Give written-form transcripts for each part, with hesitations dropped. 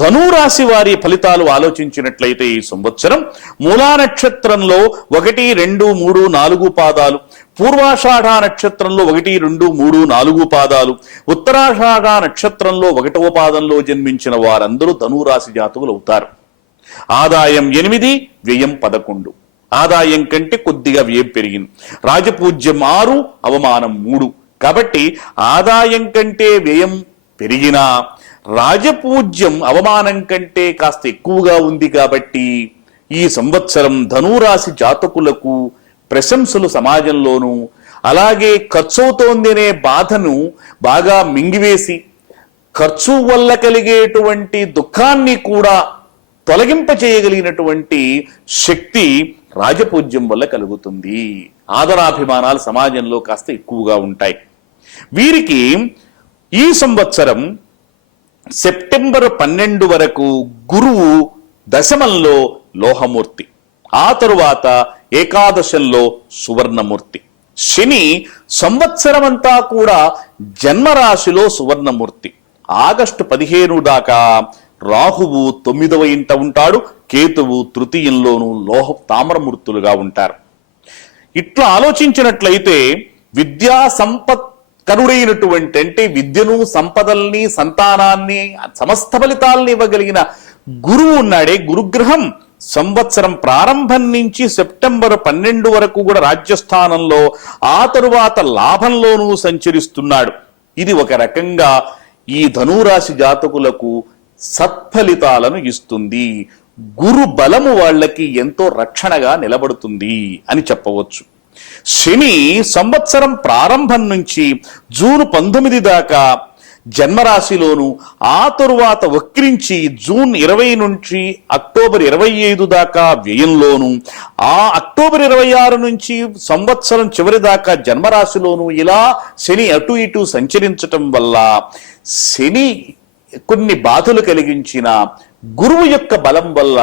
ధనురాశి వారి ఫలితాలు ఆలోచించినట్లయితే ఈ సంవత్సరం మూలా నక్షత్రంలో 1, 2, 3, 4 పాదాలు, పూర్వాషాఢ నక్షత్రంలో 1, 2, 3, 4 పాదాలు, ఉత్తరాషాఢ నక్షత్రంలో 1వ పాదంలో జన్మించిన వారందరూ ధనురాశి జాతకులు అవుతారు. ఆదాయం 8, వ్యయం 11. ఆదాయం కంటే కొద్దిగా వ్యయం పెరిగింది. రాజపూజ్యం 6, అవమానం 3. కాబట్టి ఆదాయం కంటే వ్యయం పెరిగినా రాజపూజ్యం అవమానం కంటే కాస్త ఎక్కువగా ఉంది. కాబట్టి ఈ సంవత్సరం ధనురాశి జాతకులకు ప్రశంసలు సమాజంలోనూ, అలాగే ఖర్చవుతోందనే బాధను బాగా మింగివేసి ఖర్చు వల్ల కలిగేటువంటి దుఃఖాన్ని కూడా తొలగింప చేయగలిగినటువంటి శక్తి రాజపూజ్యం వల్ల కలుగుతుంది. ఆదరాభిమానాలు సమాజంలో కాస్త ఎక్కువగా ఉంటాయి. వీరికి ఈ సంవత్సరం సెప్టెంబర్ 12 వరకు గురువు దశమంలో లోహమూర్తి, ఆ తరువాత ఏకాదశంలో సువర్ణమూర్తి. శని సంవత్సరం అంతా కూడా జన్మరాశిలో సువర్ణమూర్తి. ఆగస్టు 15 దాకా రాహువు 9వ ఇంట ఉంటాడు, కేతువు తృతీయంలోనూ లోహ తామ్రమూర్తులుగా ఉంటారు. ఇట్లా ఆలోచించినట్లయితే విద్యా సంపత్ కరుడైనటువంటి, అంటే విద్యను, సంపదల్ని, సంతానాన్ని, సమస్త ఫలితాలని ఇవ్వగలిగిన గురువు ఉన్నాడే, గురుగ్రహం సంవత్సరం ప్రారంభం నుంచి సెప్టెంబర్ 12 వరకు కూడా రాజ్యస్థానంలో, ఆ తరువాత లాభంలోనూ సంచరిస్తున్నాడు. ఇది ఒక రకంగా ఈ ధనురాశి జాతకులకు సత్ఫలితాలను ఇస్తుంది. గురు బలము వాళ్ళకి ఎంతో రక్షణగా నిలబడుతుంది అని చెప్పవచ్చు. శని సంవత్సరం ప్రారంభం నుంచి జూన్ 19 దాకా జన్మరాశిలోను, ఆ తరువాత వక్రించి జూన్ 20 నుంచి అక్టోబర్ 25 దాకా వ్యయంలోను, ఆ అక్టోబర్ 26 నుంచి సంవత్సరం చివరి దాకా జన్మరాశిలోను, ఇలా శని అటు ఇటు సంచరించటం వల్ల శని కొన్ని బాధలు కలిగించిన గురువు యొక్క బలం వల్ల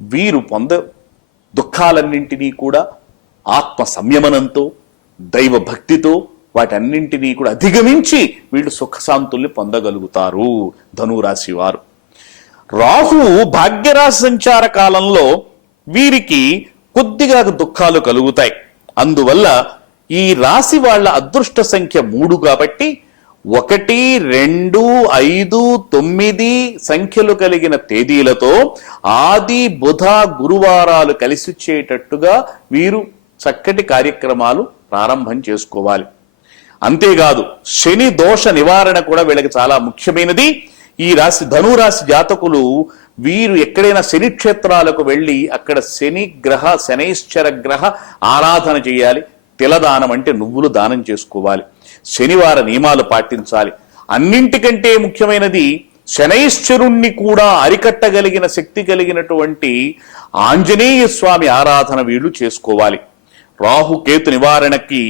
వీరు దుఃఖాలన్నింటినీ కూడా ఆత్మ సంయమనంతో, దైవ భక్తితో వాటన్నింటినీ కూడా అధిగమించి వీళ్ళు సుఖశాంతుల్ని పొందగలుగుతారు ధనురాశి వారు. రాహువు భాగ్యరాశి సంచార కాలంలో వీరికి కొద్దిగా దుఃఖాలు కలుగుతాయి. అందువల్ల ఈ రాశి వాళ్ళ అదృష్ట సంఖ్య 3 కాబట్టి 1, 2, 5, 9 సంఖ్యలు కలిగిన తేదీలతో ఆది, బుధ, గురువారాలు కలిసిచ్చేటట్టుగా వీరు చక్కటి కార్యక్రమాలు ప్రారంభం చేసుకోవాలి. అంతేకాదు శని దోష నివారణ కూడా వీళ్ళకి చాలా ముఖ్యమైనది. ఈ రాశి ధనురాశి జాతకులు వీరు ఎక్కడైనా శని క్షేత్రాలకు వెళ్ళి అక్కడ శనైశ్చర గ్రహ ఆరాధన చేయాలి. తిలదానం అంటే నువ్వులు దానం చేసుకోవాలి. శనివార నియమాలు పాటించాలి. అన్నింటికంటే ముఖ్యమైనది శనైశ్చరుణ్ణి కూడా అరికట్టగలిగిన శక్తి కలిగినటువంటి ఆంజనేయ స్వామి ఆరాధన వీళ్ళు చేసుకోవాలి. రాహుకేతు నివారణకి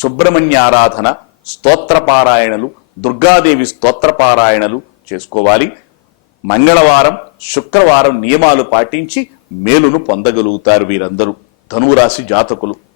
సుబ్రహ్మణ్య ఆరాధన, స్తోత్రపారాయణలు, దుర్గాదేవి స్తోత్రపారాయణలు చేసుకోవాలి. మంగళవారం, శుక్రవారం నియమాలు పాటించి మేలును పొందగలుగుతారు వీరందరూ ధనురాశి జాతకులు.